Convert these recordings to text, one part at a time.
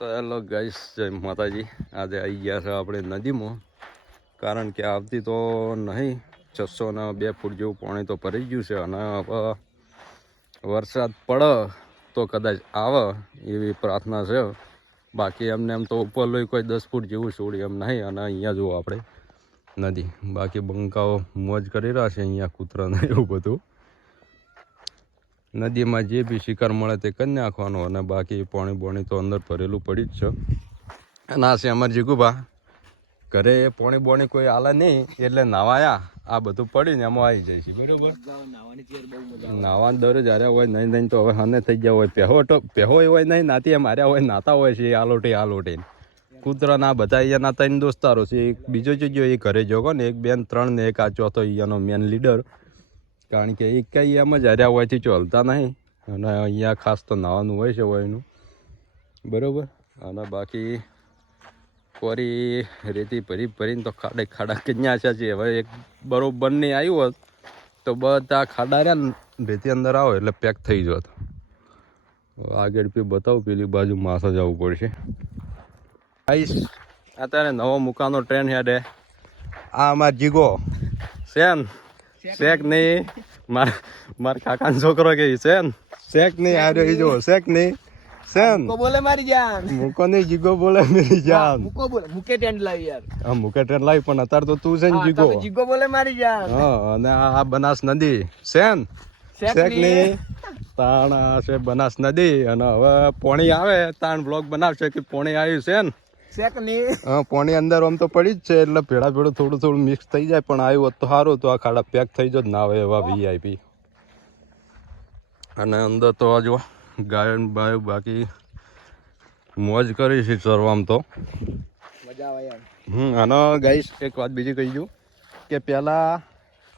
તો hello guys, જય માતાજી. આજે આવી ગયા છે આપણે નદીમાં. કારણ કે આવતી તો નહીં. છસો ને બે ફૂટ જેવું પાણી તો ભરી ગયું છે અને હવે વરસાદ પડે તો કદાચ આવે એવી પ્રાર્થના છે. બાકી એમને એમ તો ઉપર લોહી કોઈ દસ ફૂટ જેવું છોડી એમ નહીં અને અહીંયા જુઓ આપણે નદી. બાકી બંકાઓ મોજ કરી રહ્યા છે અહીંયા કૂતરાને એવું બધું. નદીમાં જે બી શિકાર મળે તે કરી નાખવાનો અને બાકી પાણી બોણી તો અંદર ભરેલું પડી જ છે. આ છે અમારે જીગુભા. ઘરે પાણી બોણી કોઈ આલે નહીં, એટલે નાવાયા આ બધું પડીને એમાં આવી જાય છે, બરાબર? નાવા દર જ્યારે હોય નહીં નહીં તો હવે હને થઈ ગયા હોય. પહેવો તો, પહેવો હોય નહીં નાતી એમ હાર્યા હોય, નાતા હોય છે આલોટી આલોટી કૂતરાના બધા અહીંયાના ત્રણ દોસ્તારો છે. એક બીજો જો એ ઘરે જોગો ને એક બેન, ત્રણ ને એક, આ ચોથો અહીંયાનો મેન લીડર કારણ કે એ કઈ એમ જ હર્યા હોયથી ચાલતા નહીં. અને અહીંયા ખાસ તો નાવાનું હોય છે હોયનું બરોબર? અને બાકી કોરી રેતી ભરી ભરીને તો ખાડે ખાડા ક્યાં છે હવે એક બરોબર નહીં આવ્યું હોત તો બધા ખાડા રહ્યા ને ભેતી અંદર આવો એટલે પેક થઈ જોત આગળ પી બતાવું પેલી બાજુ માસા જવું પડશે. આઈશ અત્યારે નવો મુકાનો ટ્રેન હેડે. આ અમાર જીગો. શેન શેક નહીં. માર માર કાકાનો છોકરો કે શેન? શેક નહીં આ રહ્યો ઈ જો શેક નહીં. શેન? મુકો બોલે મારી જાન. મૂકો નહીં જીગો બોલે મેરી જાન. મુકો બોલે. મુકે ટેન્ડ લાવી યાર. આ મૂકે ટ્રેન લાવી પણ અત્યારે તો તું છે ને હા, જીગો. જીગો બોલે મારી જાન. હા અને આ બનાસ નદી. શેક નહીં. નહીં. તાણ છે બનાસ નદી. અને હવે પોણી આવે. તાણ બ્લોગ બનાવશે કે પોણી આવ્યું છે ને? ની હા પોણી અંદર આમ તો પડી જ છે એટલે ભેળા ભેળું થોડું થોડું મિક્સ થઈ જાય પણ આવ્યું હોત તો સારું તો આ ખાડા પેક થઈ જ ના આવે એવા વીઆઈપી અને અંદર તો આ જો ગાયન બાય બાકી મોજ કરી છે આમ તો. મજા આવે હમ અને ગાઈસ એક વાત બીજી કહી દઉં કે પહેલાં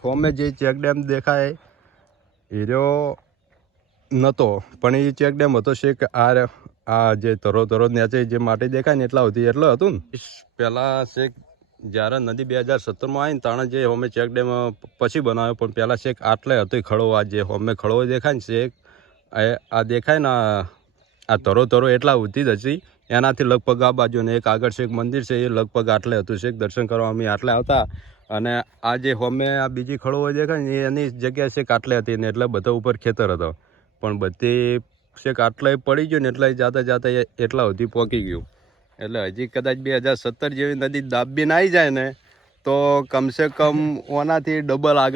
ફોમે જે ચેક ડેમ દેખાય એ રહ્યો નહોતો પણ એ ચેક ડેમ હતો શેક આ આ જે તરો તરો નેચે જે માટી દેખાય ને એટલા સુધી એટલો હતું ને. પહેલાં શેક જ્યારે નદી બે હજાર સત્તરમાં આવી ને તાણે જે હોમે ચેક ડેમ પછી બનાવ્યો, પણ પહેલાં શેક આટલે હતો ખડો, આ જે હોમે ખડો દેખાય ને શેક આ દેખાય ને આ- તરો તરો એટલા ઉધી જ હતી. એનાથી લગભગ આ બાજુ ને એક આગળ છે એક મંદિર છે, એ લગભગ આટલે હતું છે દર્શન કરવા અમે આટલે આવતા અને આ જે હોમે આ બીજી ખડો દેખાય ને, એની જગ્યા છે આટલે હતી ને એટલે બધા ઉપર ખેતર હતો. પણ બધી છેક આટલે પડી ગયું ને એટલે જાતા જાતા એટલા સુધી પહોંચી ગયું. એટલે હજી કદાચ બે હજાર સત્તર જેવી નદી દાબીને આવી જાય ને, તો કમસે કમ ઓનાથી ડબલ આગળ